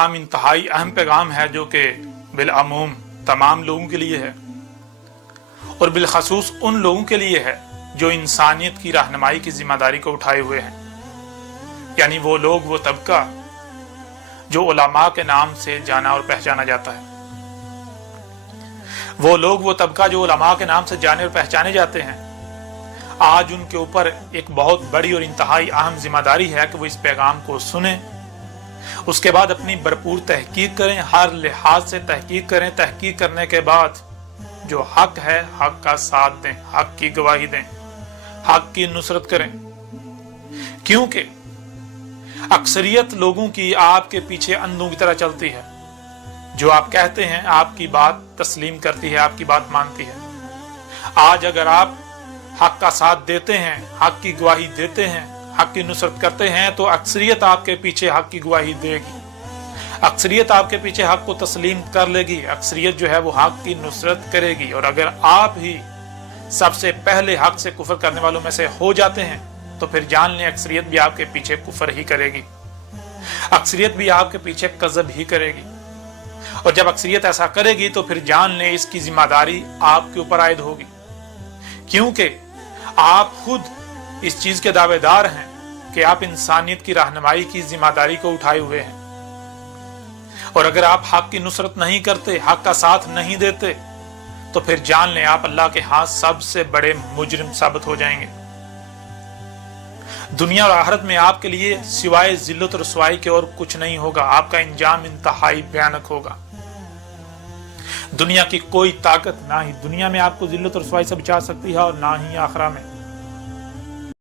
पैगाम इंतहाई अहम पैगाम है जो कि बिलअमूम तमाम लोगों के लिए है और बिलखसूस उन लोगों के लिए है जो इंसानियत की रहनुमाई की जिम्मेदारी को उठाए हुए हैं, यानी वो लोग, वो तबका जो उलमा के नाम से जाना और पहचाना जाता है। वो लोग, वो तबका जो उलमा के नाम से जाने और पहचाने जाते हैं, आज उनके ऊपर एक बहुत बड़ी और इंतहाई अहम जिम्मेदारी है कि वो इस पैगाम को सुने, उसके बाद अपनी भरपूर तहकीक करें, हर लिहाज से तहकीक करें। तहकीक करने के बाद जो हक है, हक का साथ दें, हक की गवाही दें, हक की नुसरत करें। क्योंकि अक्सरियत लोगों की आपके पीछे अंधों की तरह चलती है। जो आप कहते हैं आपकी बात तस्लीम करती है, आपकी बात मानती है। आज अगर आप हक का साथ देते हैं, हक की गवाही देते हैं, हक की नुसरत करते हैं, तो अक्सरियत आपके पीछे हक की गवाही देगी, अक्सरियत आपके पीछे हक को तस्लीम कर लेगी, अक्सरियत जो है वो हक की नुसरत करेगी। और अगर आप ही सबसे पहले हक से कुफर करने वालों में से हो जाते हैं तो फिर जान लें अक्सरियत भी आपके पीछे कुफर ही करेगी, अक्सरियत भी आपके पीछे कज़ब ही करेगी। और जब अक्सरियत ऐसा करेगी तो फिर जान लें इसकी जिम्मेदारी आपके ऊपर आयद होगी, क्योंकि आप खुद इस चीज के दावेदार हैं कि आप इंसानियत की रहनुमाई की जिम्मेदारी को उठाए हुए हैं। और अगर आप हक की नुसरत नहीं करते, हक का साथ नहीं देते, तो फिर जान लें आप अल्लाह के हाथ सबसे बड़े मुजरिम साबित हो जाएंगे। दुनिया और आखिरत में आपके लिए सिवाय जिल्लत और रसवाई के और कुछ नहीं होगा। आपका इंजाम इंतहाई भयानक होगा। दुनिया की कोई ताकत ना ही दुनिया में आपको जिल्लत और रसवाई से बचा सकती है और ना ही आखिरा में।